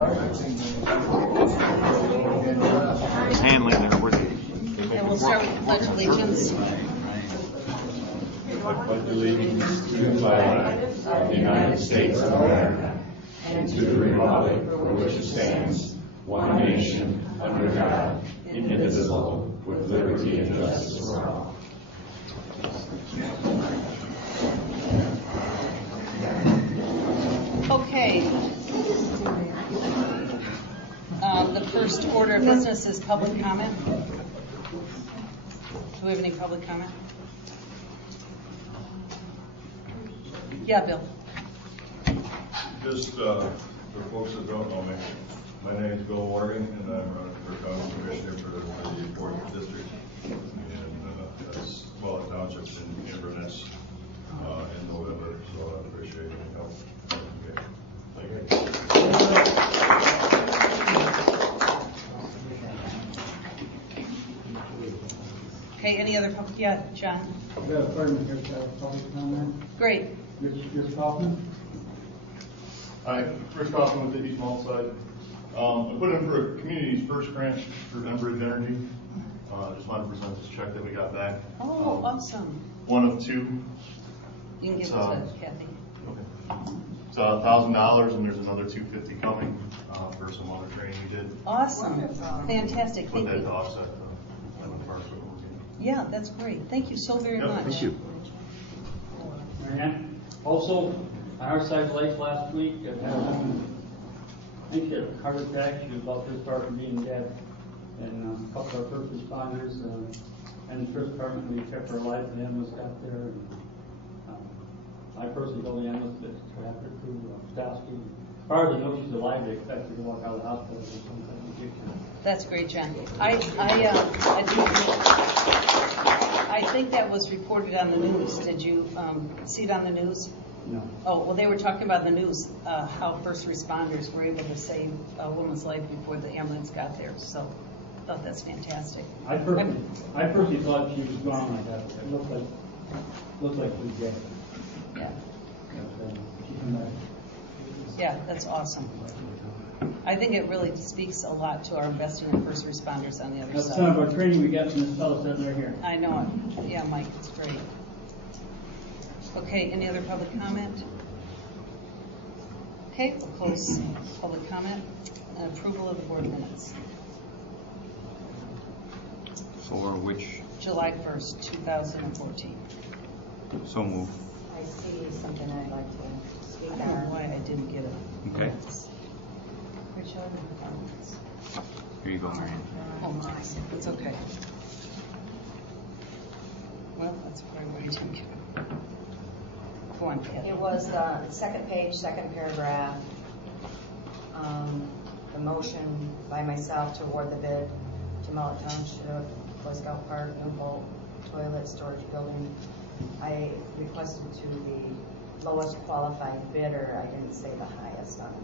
Handling there with you. And we'll start with the Pledge of Allegiance. I pledge allegiance to the flag of the United States of America and to the republic for which it stands, one nation, under God, indivisible, with liberty and justice for all. Okay. The first order of business is public comment. Do we have any public comment? Yeah, Bill. Just for folks that don't know me, my name is Bill Morgan, and I'm running for County Commissioner for the 4th District, and that's townships in Inverness in November, so I appreciate your help. Okay. Thank you. Okay, any other public? Yeah, John. Yeah, pardon me, public comment. Great. Chris Kaufman. Hi, Chris Kaufman with the East Mall side. I put in for a community's first grant for Enbridge Energy. Just wanted to present this check that we got back. Oh, awesome. One of two. You can give it to Kathy. Okay. It's $1,000, and there's another $250 coming for some other training we did. Awesome. Fantastic. Put Thank that to you. offset the lemon park. Yeah, that's great. Thank you so very much. Thank you. Marianne. Also, on our side of the lake last week, I had a woman, I think she had a heart attack. She was about this far from being dead. And a couple of first responders and the first department, we kept her alive. The ambulance got there. And, I personally told the ambulance that to have her to Stowski. As far as I know, she's alive. They expect her to walk out of the hospital or something. That's great, John. I think that was reported on the news. Did you see it on the news? No. Oh, well, they were talking about the news, how first responders were able to save a woman's life before the ambulance got there. So I thought that's fantastic. I personally thought she was gone like that. It looked like she was dead. Yeah. She came back. Yeah, that's awesome. I think it really speaks a lot to our investing in first responders on the other That's side. some of our training we got from this fellow sitting right here. I know it. Yeah, Mike, it's great. Okay, any other public comment? Okay, we'll close public comment and approval of the board minutes. For which? July 1st, 2014. So move. I see something I'd like to speak I don't know on. why I didn't get it. Okay. Which other comments? Here you go, Marianne. Oh, nice. It's okay. Well, that's probably why you didn't get it. Go on, Kathy. It was the second page, second paragraph. The motion by myself to award the bid to Mullet Township, Boy Scout Park, Newbold Toilet Storage Building. I requested to the lowest qualified bidder. I didn't say the highest on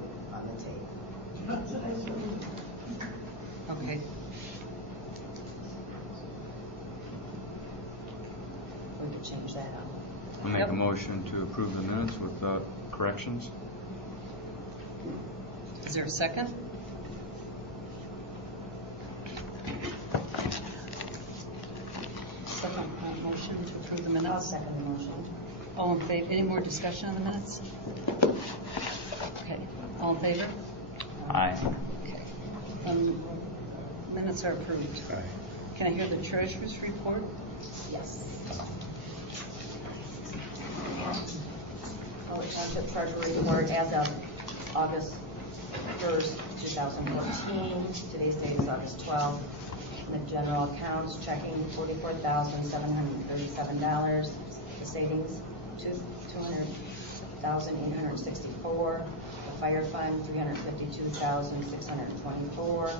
the tape. Okay. We could change that out. I'll make a motion to approve the minutes without corrections. Is there a second? Second motion to approve the I'll minutes. second the motion. All in favor? Any more discussion on the minutes? Okay. All in favor? Aye. Okay. Minutes are approved. Aye. Can I hear the treasurer's report? Yes. Mullet Township Treasury Report as of August 1st, 2014. Today's date is August 12th. The general accounts checking $44,737. The savings $200,864. The fire fund $352,624.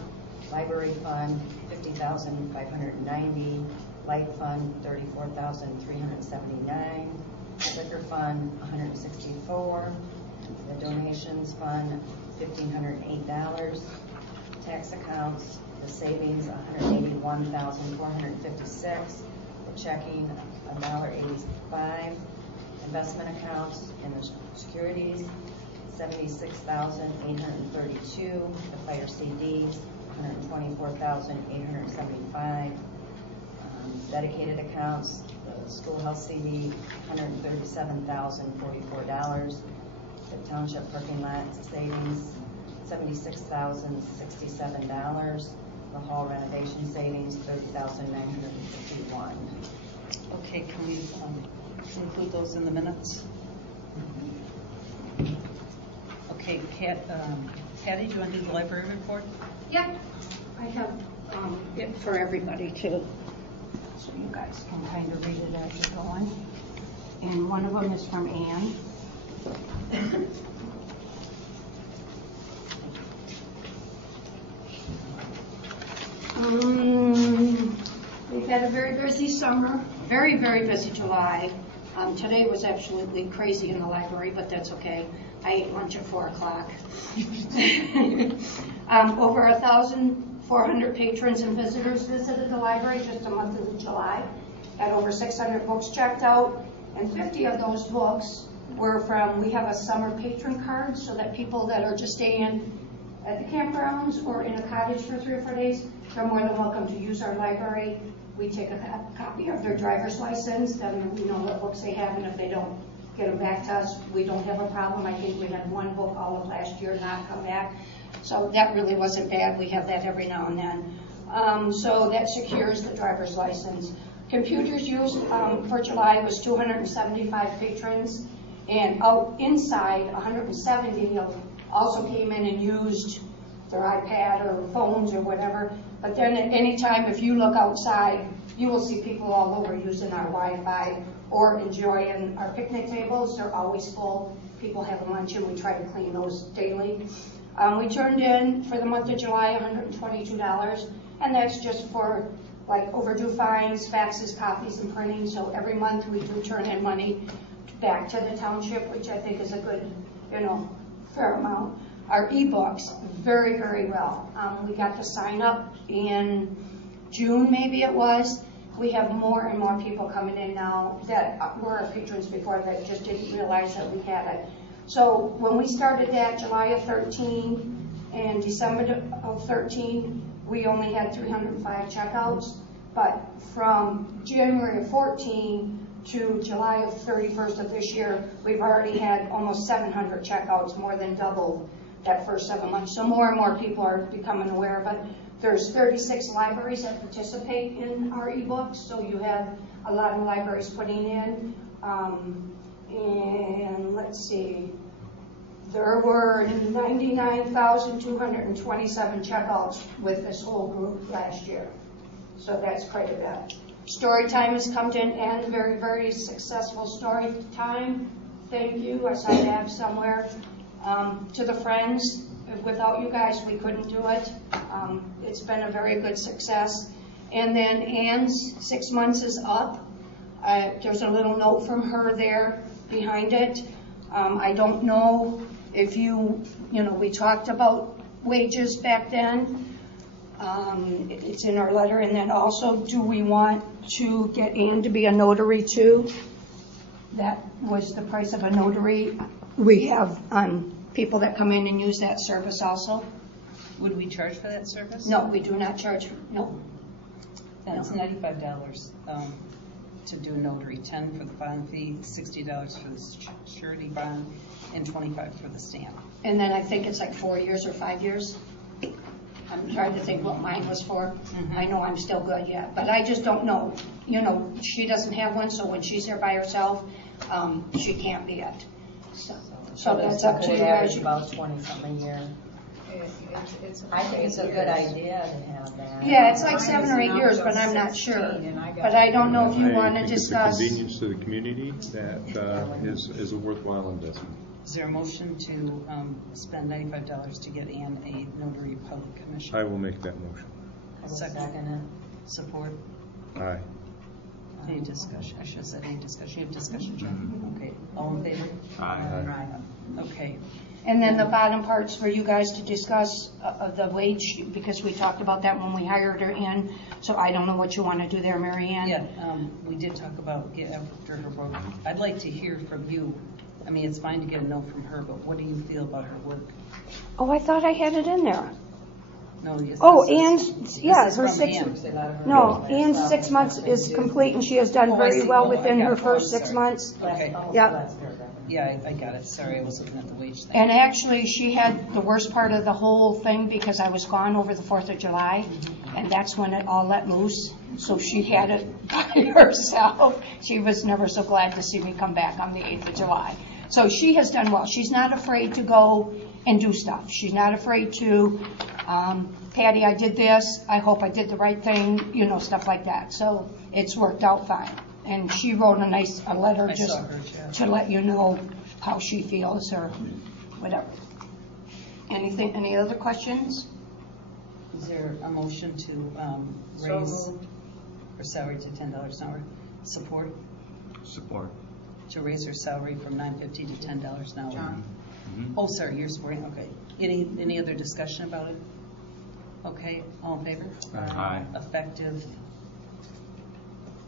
Library fund $50,590. Light fund $34,379. Liquor fund $164. The donations fund $1,508. Tax accounts, the savings $181,456. The checking $1.85. Investment accounts and the securities $76,832. The fire CD, $124,875. Dedicated accounts, the schoolhouse CD, $137,044. The township parking lot savings, $76,067. The hall renovation savings, $30,951. Okay, can we include those in the minutes? Okay, Patty, do you want to do the library report? Yep, I have it for everybody too, so you guys can kind of read it as you're going. And one of them is from Ann. We've had a very busy summer, very, very busy July. Today was absolutely crazy in the library, but that's okay. I ate lunch at 4 o'clock. Over 1,400 patrons and visitors visited the library just a month of July. Had over 600 books checked out, and 50 of those books were from, we have a summer patron card so that people that are just staying at the campgrounds or in a cottage for 3 or 4 days, they're more than welcome to use our library. We take a copy of their driver's license, then we know what books they have, and if they don't get them back to us, we don't have a problem. I think we had one book all of last year not come back, so that really wasn't bad. We have that every now and then. So that secures the driver's license. Computers used for July was 275 patrons, and out inside, 170 also came in and used their iPad or phones or whatever. But then at any time, if you look outside, you will see people all over using our Wi-Fi or enjoying our picnic tables. They're always full. People have lunch, and we try to clean those daily. We turned in, for the month of July, $122, and that's just for like overdue fines, faxes, copies, and printing. So every month we do turn in money back to the township, which I think is a good, fair amount. Our ebooks, very, very well. We got the sign up in June, maybe it was. We have more and more people coming in now that were our patrons before that just didn't realize that we had it. So when we started that July of 13 and December of 13, we only had 305 checkouts. But from January of 14 to July of 31st of this year, we've already had almost 700 checkouts, more than double that first 7 months. So more and more people are becoming aware of it. There's 36 libraries that participate in our ebooks, so you have a lot of libraries putting in. And let's see, there were 99,227 checkouts with this whole group last year. So that's quite a bit. Story time has come to an end, very, very successful story time. Thank you, I saw that somewhere. To the friends, without you guys, we couldn't do it. It's been a very good success. And then Ann's 6 months is up. There's a little note from her there behind it. I don't know if we talked about wages back then. It's in our letter. And then also, do we want to get Ann to be a notary too? That was the price of a notary. We have people that come in and use that service also. Would we charge for that service? No, we do not charge. No. That's $95 to do a notary, $10 for the bond fee, $60 for the surety bond, and $25 for the stamp. And then I think it's like 4 years or 5 years. I'm trying to think what mine was for. Mm-hmm. I know I'm still good yet, but I just don't know. She doesn't have one, so when she's there by herself, she can't be it. So that's up to you guys. About 20-something a year. I think it's a good idea to have that. Yeah, it's like 7 or 8 years, but I'm not sure. But I don't know if you want to discuss. It's a convenience to the community that is a worthwhile investment. Is there a motion to spend $95 to get Ann a notary public commission? I will make that motion. I will second it. Support? Aye. Any discussion? I should have said any discussion. You have discussion, John? Okay. All in favor? Right. Okay. And then the bottom part's for you guys to discuss the wage, because we talked about that when we hired her in. So I don't know what you want to do there, Mary Ann. Yeah, we did talk about after her vote. I'd like to hear from you I mean, it's fine to get a note from her, but what do you feel about her work? Oh, I thought I had it in there. No, yes. Oh, this is- Ann's, this yeah, is her from 6, Ann. no, Ann's 6 months is complete, and she has done Oh, I very see. well Oh, I within got her it. Oh, first I'm 6 sorry. months. Okay. Yeah. Yeah, I got it. Sorry, I was looking at the wage thing. And actually, she had the worst part of the whole thing because I was gone over the 4th of July, and that's when it all let loose. So she had it by herself. She was never so glad to see me come back on the 8th of July. So she has done well. She's not afraid to go and do stuff. She's not afraid to, Patty, I did this, I hope I did the right thing, you know, stuff like that. So it's worked out fine. And she wrote a letter I just saw her, yeah. to let you know how she feels or whatever. Any other questions? Is there a motion to So raise moved. her salary to $10 an hour? Support? Support. To raise her salary from $9.50 to $10 an hour? John? Oh, sorry, you're supporting, okay. Any other discussion about it? Okay, all in favor? Aye. Effective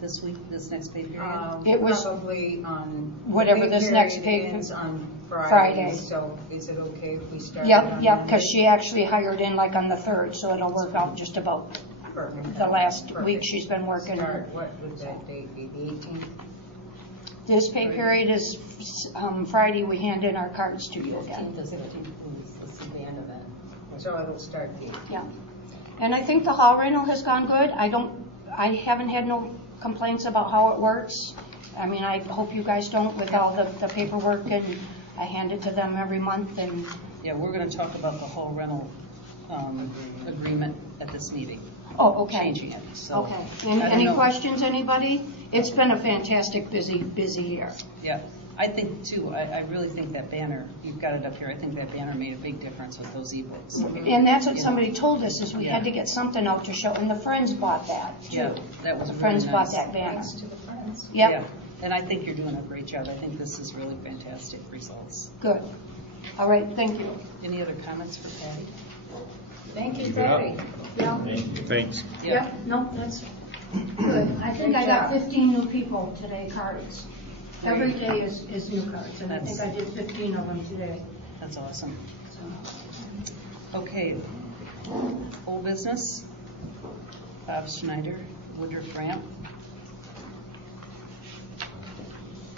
this week, this next pay period? It was Probably on. whatever the this next period pay- ends on Friday. Friday. So is it okay if we start? Yep, on yep, because Monday? she actually hired in like on the 3rd, so it'll work out just about Perfect. the last Perfect. week she's been working. Start, what would that date be, the 18th? This pay period is Friday, we hand in our cards to you again. This is the end of it. So it'll start the 18th. Yeah. And I think the hall rental has gone good. I haven't had no complaints about how it works. I mean, I hope you guys don't with all the paperwork, and I hand it to them every month, and Yeah, we're going to talk about the whole rental agreement at this meeting. oh, okay. Changing it, so. Okay. I don't Any know. questions, anybody? It's been a fantastic, busy year. Yeah, I think too, I really think that banner, you've got it up here, I think that banner made a big difference with those ebooks. And that's what Yeah. somebody told us, is we had to Yeah. get something out to show, and the Friends bought that, too. Yeah, that was The really Friends nice. bought that banner. Thanks to the friends. Yeah, Yep, and I think you're doing a great job. I think this is really fantastic results. good. All right, thank you. Any other comments for Patty? Thank you, Keep it up. Patty. Yeah, Thanks. yeah, no, that's good. I think I got 15 new people today, cards. Every day is new cards, and I think I did 15 of them today. That's awesome. Okay, old business. Bob Snyder, Woodruff Ramp.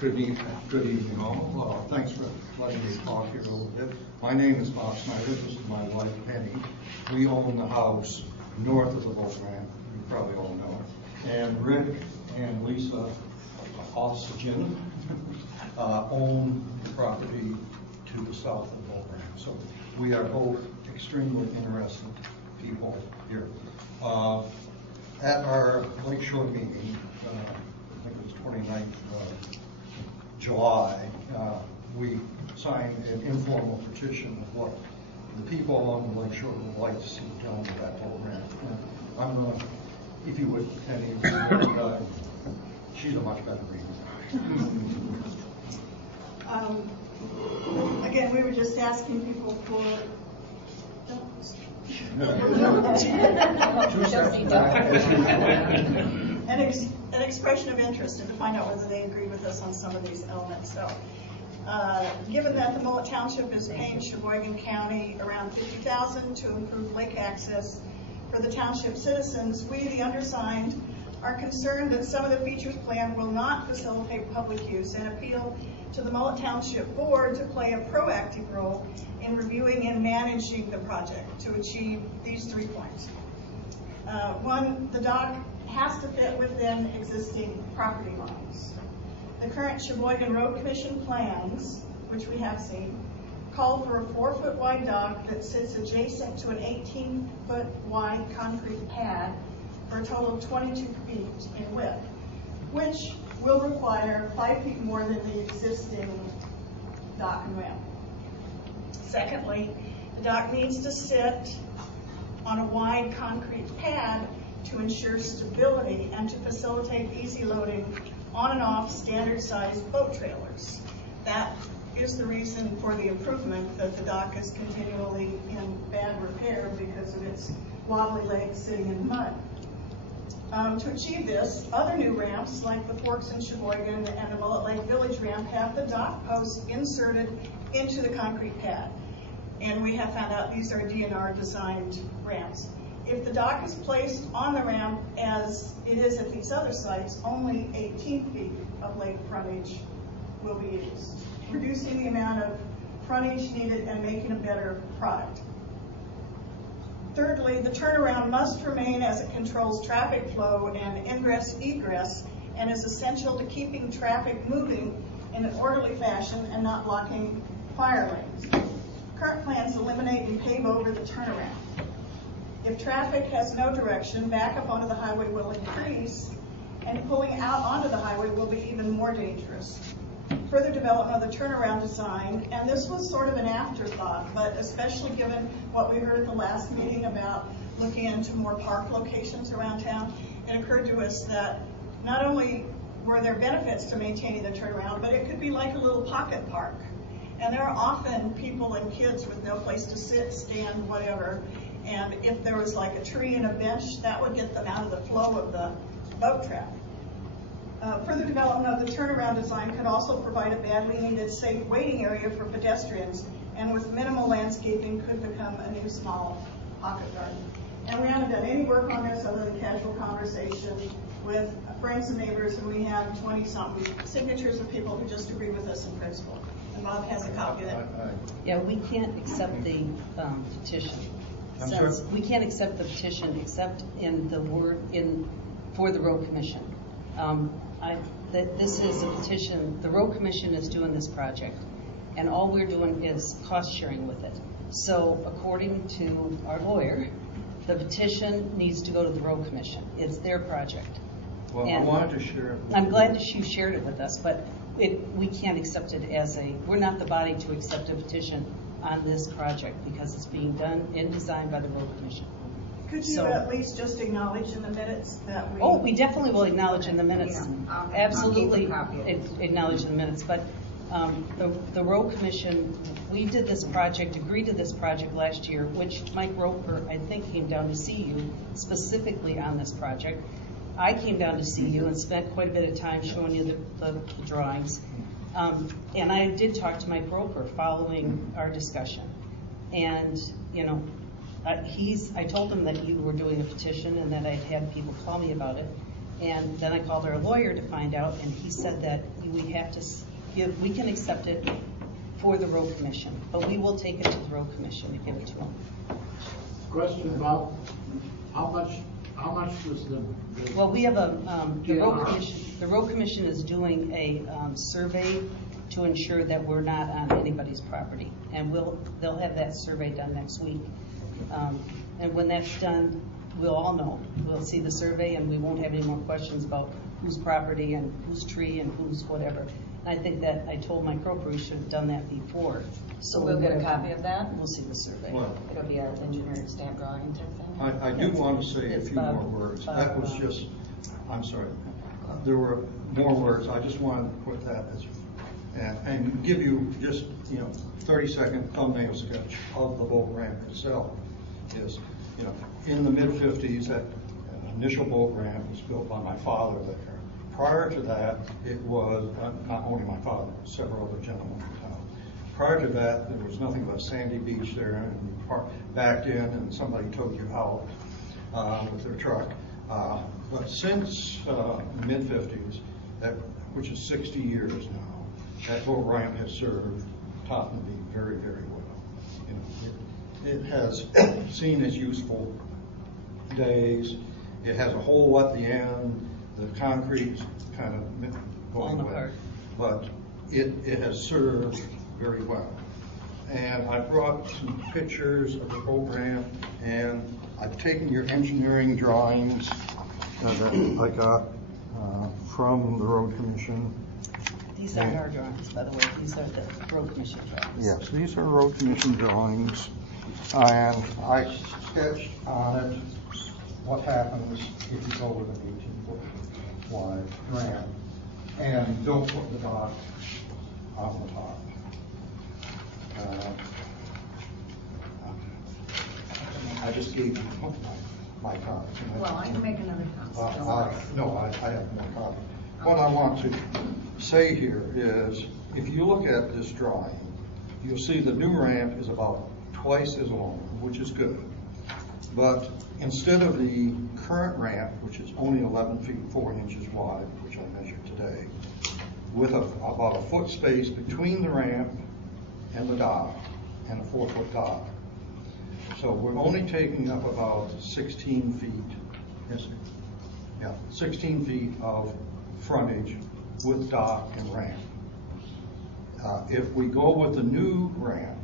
Good evening all. Well, thanks for letting me talk here a little bit. My name is Bob Snyder. This is my wife Penny. We own the house north of the boat ramp. You probably all know it. And Rick and Lisa Oxygen own the property to the south of the boat ramp. So we are both extremely interested people here. At our Lakeshore meeting, I think it was 29th of July, we signed an informal petition of what the people along the Lakeshore would like to see done with that boat ramp. And I'm going to, if you would, Penny, she's a much better reader. Again, we were just asking people for an expression of interest and to find out whether they agree with us on some of these elements. So, given that the Mullet Township is paying Cheboygan County around $50,000 to improve lake access for the township citizens, we, the undersigned, are concerned that some of the features planned will not facilitate public use and appeal to the Mullet Township Board to play a proactive role in reviewing and managing the project to achieve these 3 points. One, the dock has to fit within existing property lines. The current Cheboygan Road Commission plans, which we have seen, call for a 4-foot wide dock that sits adjacent to an 18-foot wide concrete pad for a total of 22 feet in width, which will require 5 feet more than the existing dock and ramp. Secondly, the dock needs to sit on a wide concrete pad to ensure stability and to facilitate easy loading on and off standard sized boat trailers. That is the reason for the improvement, that the dock is continually in bad repair because of its wobbly legs sitting in mud. To achieve this, other new ramps like the Forks in Cheboygan and the Mullet Lake Village ramp have the dock posts inserted into the concrete pad. And we have found out these are DNR designed ramps. If the dock is placed on the ramp as it is at these other sites, only 18 feet of lake frontage will be used, reducing the amount of frontage needed and making a better product. Thirdly, the turnaround must remain as it controls traffic flow and ingress-egress and is essential to keeping traffic moving in an orderly fashion and not blocking fire lanes. Current plans eliminate and pave over the turnaround. If traffic has no direction, backup onto the highway will increase, and pulling out onto the highway will be even more dangerous. Further development of the turnaround design, and this was sort of an afterthought, but especially given what we heard at the last meeting about looking into more park locations around town, it occurred to us that not only were there benefits to maintaining the turnaround, but it could be like a little pocket park. And there are often people and kids with no place to sit, stand, whatever, and if there was like a tree and a bench, that would get them out of the flow of the boat traffic. Further development of the turnaround design could also provide a badly needed safe waiting area for pedestrians, and with minimal landscaping could become a new small pocket garden. And we haven't done any work on this other than casual conversation with friends and neighbors, and we have 20-something signatures of people who just agree with us in principle. And Bob has a copy of that. Yeah, we can't accept the petition. I'm Since sorry? we can't accept the petition except in the word for the road commission. This is a petition. The road commission is doing this project, and all we're doing is cost sharing with it. So according to our lawyer, the petition needs to go to the road commission. It's their project. Well, I And wanted to share it. I'm glad that you shared it with us, but we can't accept it we're not the body to accept a petition on this project because it's being done and designed by the road commission. Could you at least just acknowledge in the minutes that we... Oh, we definitely will acknowledge in the minutes. I'll Absolutely keep a copy of it. acknowledge in the minutes. But the road commission, we did this project, agreed to this project last year, which Mike Roper, I think, came down to see you specifically on this project. I came down to see you and spent quite a bit of time showing you the drawings. And I did talk to Mike Roper following our discussion. And, you know, I told him that you were doing a petition and that I'd had people call me about it. And then I called our lawyer to find out, and he said that we have to we can accept it for the road commission, but we will take it to the road commission to give it to them. Question about how much was the Well, we have the road commission is doing a survey to ensure that we're not on anybody's property, and they'll have that survey done next week. And when that's done, we'll all know. We'll see the survey, and we won't have any more questions about whose property and whose tree and whose whatever. And I think that I told Mike Roper we should have done that before. So we'll get a copy of that? We'll see the survey. Well, It'll be an engineered stamp drawing type thing? I do want to say a few more words. That was just, I'm sorry, there were more words. I just wanted to put that as, and give you just, 30-second thumbnail sketch of the boat ramp itself. Is, in the mid-50s, that initial boat ramp was built by my father there. Prior to that, it was not only my father, several other gentlemen in town. Prior to that, there was nothing but sandy beach there, and you backed in, and somebody towed you out with their truck. But since the mid-50s, which is 60 years now, that boat ramp has served Tottenham very, very well. It has seen its useful days. It has a hole at the end. The concrete's kind of going away, but it has served very well. And I brought some pictures of the boat ramp, and I've taken your engineering drawings that I got from the Road Commission. These aren't our drawings, by the way. These are the road commission drawings. Yes, these are Road Commission drawings, and I sketched on it what happens if you go with an 18-foot wide ramp and don't put the dock on the top. I just gave you my comments. Well, I can make another comment. No, I have more comments. What I want to say here is, if you look at this drawing, you'll see the new ramp is about twice as long, which is good. But instead of the current ramp, which is only 11 feet 4 inches wide, which I measured today, with about a foot space between the ramp and the dock, and a 4-foot dock. So we're only taking up about 16 feet, 16 feet of frontage with dock and ramp. If we go with the new ramp,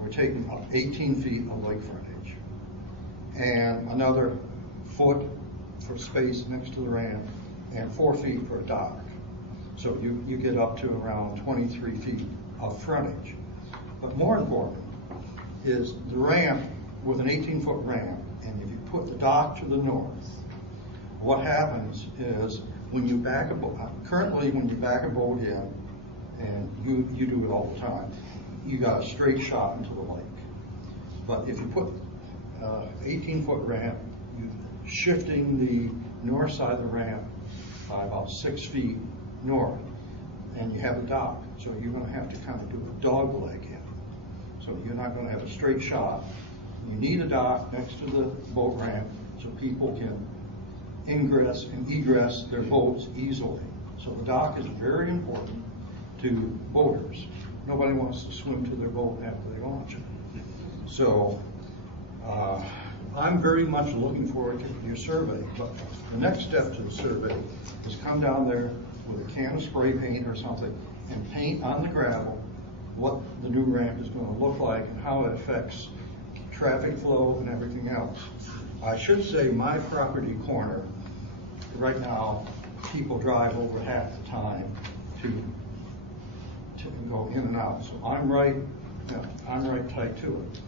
we're taking up 18 feet of lake frontage and another foot for space next to the ramp and 4 feet for a dock. So you get up to around 23 feet of frontage. But more important is the ramp with an 18-foot ramp, and if you put the dock to the north, what happens is when you back a boat, currently when you back a boat in, and you do it all the time, you got a straight shot into the lake. But if you put 18-foot ramp, you're shifting the north side of the ramp by about 6 feet north, and you have a dock, so you're going to have to kind of do a dog leg in. So you're not going to have a straight shot. You need a dock next to the boat ramp so people can ingress and egress their boats easily. So the dock is very important to boaters. Nobody wants to swim to their boat after they launch it. So I'm very much looking forward to your survey, but the next step to the survey is come down there with a can of spray paint or something and paint on the gravel what the new ramp is going to look like and how it affects traffic flow and everything else. I should say my property corner, right now, people drive over half the time to go in and out. So I'm right tight to it.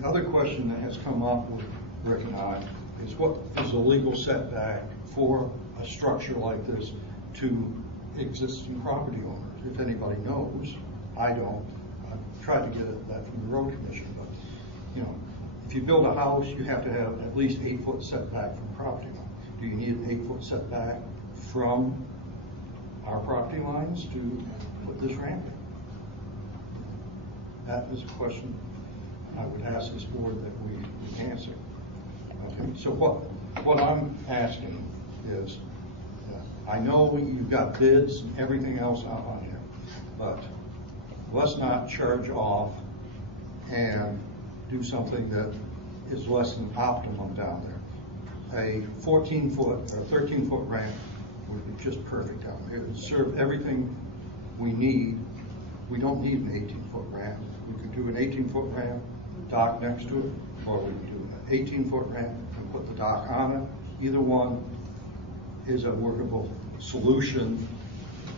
The other question that has come up with Rick and I is what is the legal setback for a structure like this to existing property owners? If anybody knows, I don't. I've tried to get that from the Road Commission, but if you build a house, you have to have at least 8-foot setback from property line. Do you need an 8-foot setback from our property lines to put this ramp in? That is a question I would ask this board that we answer. Okay, so what I'm asking is, I know you've got bids and everything else out on here, but let's not charge off and do something that is less than optimum down there. A 14-foot or 13-foot ramp would be just perfect down there. It would serve everything we need. We don't need an 18-foot ramp. We could do an 18-foot ramp, dock next to it, or we could do an 18-foot ramp and put the dock on it. Either one is a workable solution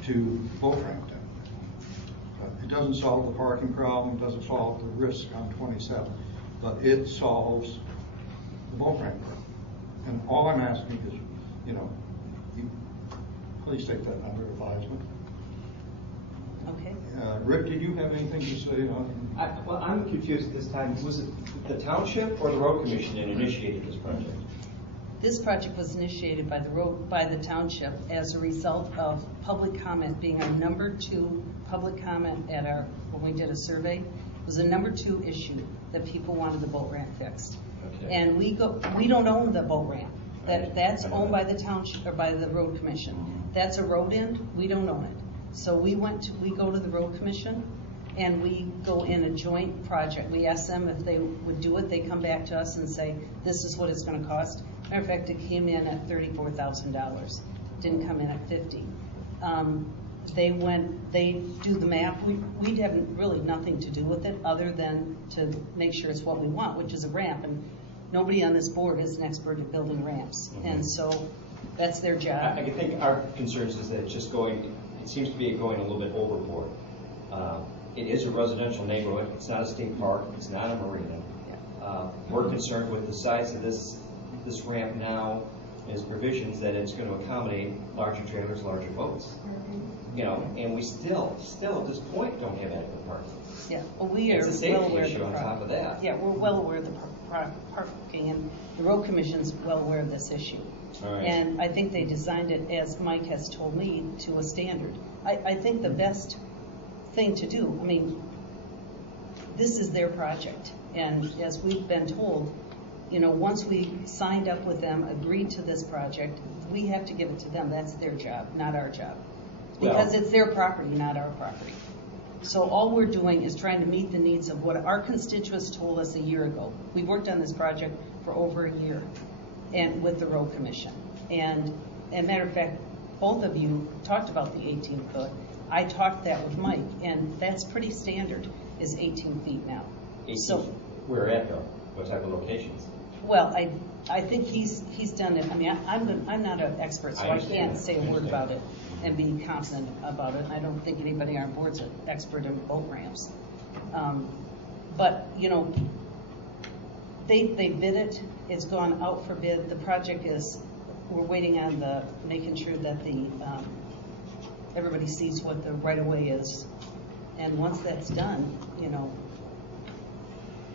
to boat ramp down there. It doesn't solve the parking problem, it doesn't solve the risk on 27, but it solves the boat ramp problem. And all I'm asking is, please take that under advisement. Okay. Rick, did you have anything to say on? Well, I'm confused at this time. Was it the township or the road commission that initiated this project? This project was initiated by the township as a result of public comment being our number 2 public comment at when we did a survey. It was a number 2 issue that people wanted the boat ramp fixed. Okay. And we don't own the boat ramp. That's owned by the township or by the road commission. That's a road end. We don't own it. So we go to the road commission and we go in a joint project. We ask them if they would do it. They come back to us and say, this is what it's going to cost. Matter of fact, it came in at $34,000. Didn't come in at $50,000. They do the map. We have really nothing to do with it other than to make sure it's what we want, which is a ramp. And nobody on this board is an expert at building ramps. Mm-hmm. And so that's their job. I think our concerns is that it's just it seems to be going a little bit overboard. It is a residential neighborhood. It's not a state park. It's not a marina. Yeah. We're concerned with the size of this ramp now and its provisions that it's going to accommodate larger trailers, larger boats. Mm-hmm. And we still at this point don't have adequate parking. Yeah, well, we are it's a safety well aware issue of the on top of that. Yeah, we're well aware of the parking, and the road commission's well aware of this issue. All right. And I think they designed it, as Mike has told me, to a standard. I think the best thing to do, I mean, this is their project, and as we've been told, you know, once we signed up with them, agreed to this project, we have to give it to them. That's their job, not our job. Because Well, it's their property, not our property. So all we're doing is trying to meet the needs of what our constituents told us a year ago. We worked on this project for over a year, and with the road commission. And as a matter of fact, both of you talked about the 18 foot. I talked that with Mike, and that's pretty standard, is 18 feet now. 18, So, where at though? What type of locations? well, I think he's done it. I mean, I'm not an expert, so I I understand can't that. say a word about it and be confident about it. I don't think anybody on board's an expert in boat ramps. But, you know, they bid it. It's gone out for bid. The project is, we're waiting on the, making sure that the, everybody sees what the right-of-way is. And once that's done, you know,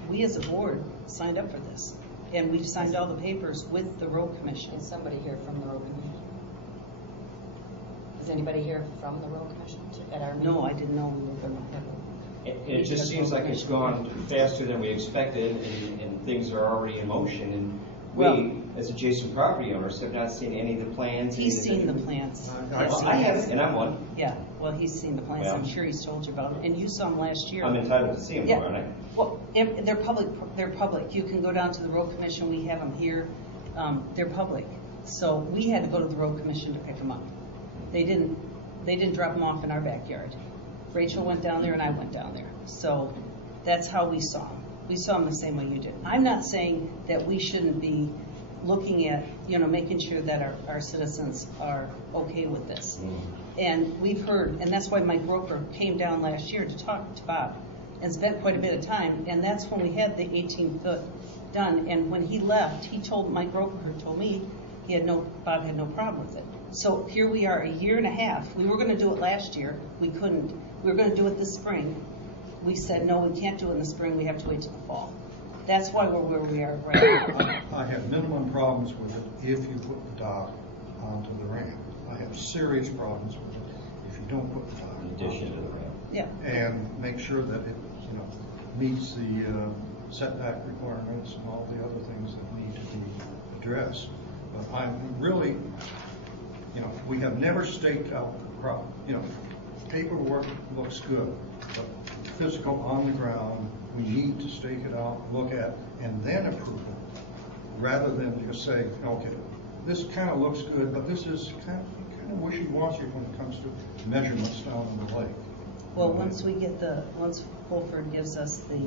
we as a board signed up for this. And we've signed all the papers with the road commission. Is somebody here from the road commission? Is anybody here from the road commission at our meeting? No, I didn't know we were going to have it. It just seems like it's gone faster than we expected, and things are already in motion, and we, as adjacent property owners, have not seen any of the plans. He's seen the plans. Well, I haven't, and I'm one. Yeah, well, he's seen the plans. Well, I'm sure he's told you about it. And you saw them last year. I'm entitled to see them, Yeah. aren't I? Well, they're public. They're public. You can go down to the road commission. We have them here. They're public. So we had to go to the road commission to pick them up. They didn't drop them off in our backyard. Rachel went down there and I went down there. So that's how we saw them. We saw them the same way you did. I'm not saying that we shouldn't be looking at, you know, making sure that our citizens are okay with this. And we've heard, and that's why Mike Roper came down last year to talk to Bob and spent quite a bit of time. And that's when we had the 18-foot done. And when he left, he told Mike Roper, told me, Bob had no problem with it. So here we are, a year and a half. We were going to do it last year. We couldn't. We were going to do it this spring. We said, no, we can't do it in the spring. We have to wait till the fall. That's why we're where we are right now. I have minimum problems with it if you put the dock onto the ramp. I have serious problems with it if you don't put the dock In addition to the ramp. Yeah. and make sure that it, you know, meets the setback requirements and all the other things that need to be addressed. But I'm really, you know, we have never staked out the problem. You know, paperwork looks good, but physical on the ground, we need to stake it out, look at, and then approve it, rather than just say, okay, this kind of looks good, but this is kind of wishy-washy when it comes to measurements down in the lake. Well, once once Fulford gives us the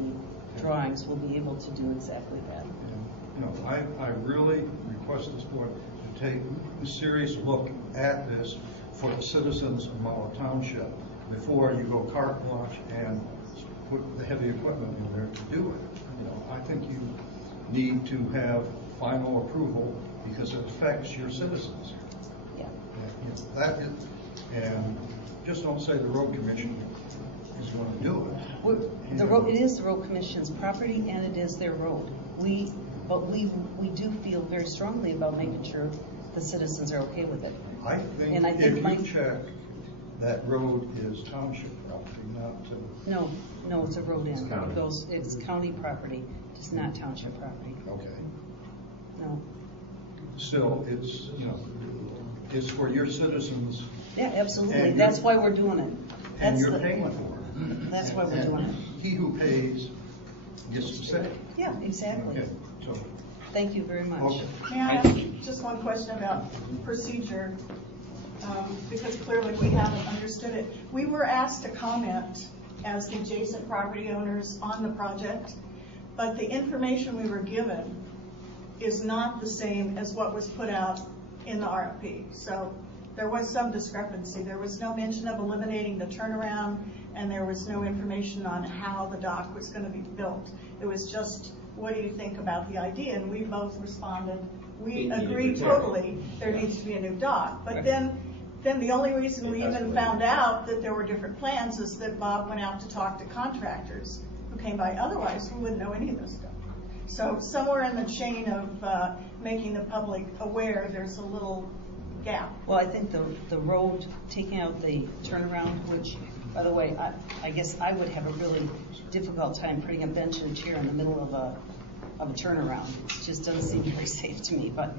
drawings, we'll be able to do exactly that. And, you know, I really request this board to take a serious look at this for the citizens of Marlow Township before you go carte blanche and put the heavy equipment in there to do it. You know, I think you need to have final approval because it affects your citizens. Yeah. You know, that is, and just don't say the road commission is going to do it. It is the road commission's property and it is their road. But we do feel very strongly about making sure the citizens are okay with it. I think if you check, that road is township property, not. No, it's a road It's end. county. It's county property, it's not township property. Okay. No. Still, it's, you know, it's for your citizens. Yeah, absolutely. And That's you're- why we're doing it. And That's you're the- paying for it. That's why we're doing it. He who pays gets to say. Yeah, exactly. Okay, so, Thank you very much. okay. May I ask just one question about procedure? Because clearly we haven't understood it. We were asked to comment as the adjacent property owners on the project, but the information we were given is not the same as what was put out in the RFP. So there was some discrepancy. There was no mention of eliminating the turnaround, and there was no information on how the dock was going to be built. It was just, what do you think about the idea? And we both responded, we agree totally, there needs to be a new dock. But then the only reason we even found out that there were different plans is that Bob went out to talk to contractors who came by. Otherwise, we wouldn't know any of this stuff. So somewhere in the chain of making the public aware, there's a little gap. Well, I think the road, taking out the turnaround, which, by the way, I guess I would have a really difficult time putting a bench and a chair in the middle of a turnaround. It just doesn't seem very safe to me, but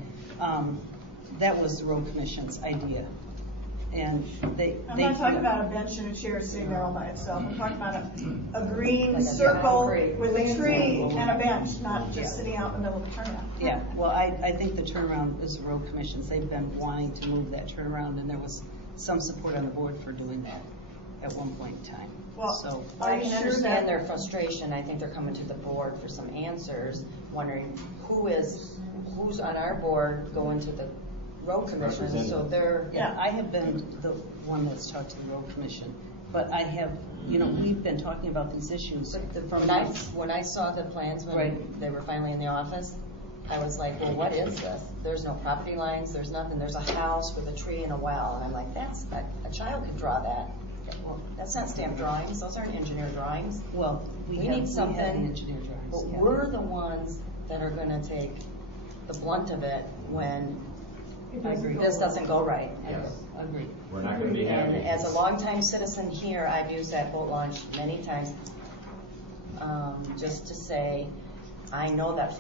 that was the road commission's idea. And I'm not talking about a bench and a chair sitting there all by itself. I'm talking about a green circle with a tree and a bench, not just sitting out in the middle of the turnaround. Yeah, well, I think the turnaround is the road commission's. They've been wanting to move that turnaround, and there was some support on the board for doing that at one point in time. Well, So, I are you can sure understand that their frustration. I think they're coming to the board for some answers, wondering who's on our board going to the road commission, so they're. yeah, I have been the one that's talked to the road commission, but I have, we've been talking about these issues from. When I saw the plans when Right. they were finally in the office, I was like, well, what is this? There's no property lines, there's nothing, there's a house with a tree and a well, and I'm like, a child could draw that. Well, that's not stamp drawings, those aren't engineer drawings. Well, we need have something, engineer drawings. but yeah. we're the ones that are gonna take the blunt of it when I agree. this doesn't go right. Yes. Agreed. We're not going to be happy. And as a longtime citizen here, I've used that boat launch many times, just to say, I know that